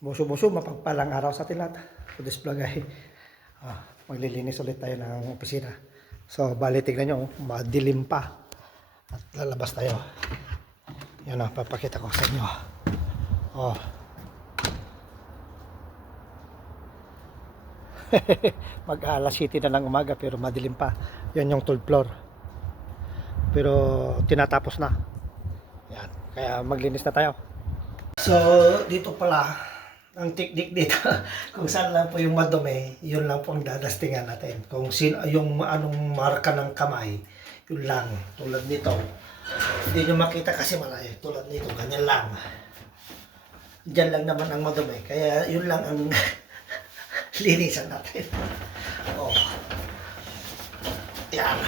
Buso-buso, mapagpalang araw sa atin lahat. So this vlog ay maglilinis ulit tayo ng opisina. So bali tignan nyo, madilim pa. At lalabas tayo. Yan o, papakita ko sa inyo. Oh. Mag-alas 7 na ng umaga pero madilim pa. Yan yung 12th floor. Pero tinatapos na. Yan, kaya maglinis na tayo. So dito pala ang technique dito, kung saan lang po yung madumi, yun lang po ang dadastingan natin. Kung sino, yung anong marka ng kamay, yun lang. Tulad nito. Hindi nyo makita kasi malayo. Tulad nito, ganyan lang. Diyan lang naman ang madumi. Kaya yun lang ang linisan natin. Oh. Yan.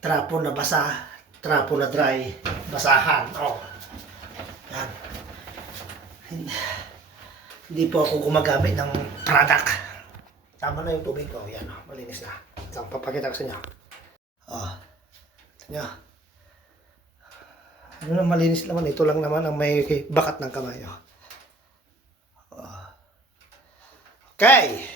Trapo na basa, trapo na dry, basahan. Oh. Yan. Hindi po ako gumagamit ng product. Tama na yung tubig ko. Yan, oh, malinis na. So, papakita ko sa inyo. Oh. Sa inyo. Ano na malinis naman. Ito lang naman ang may bakat ng kamay. Oh. Okay.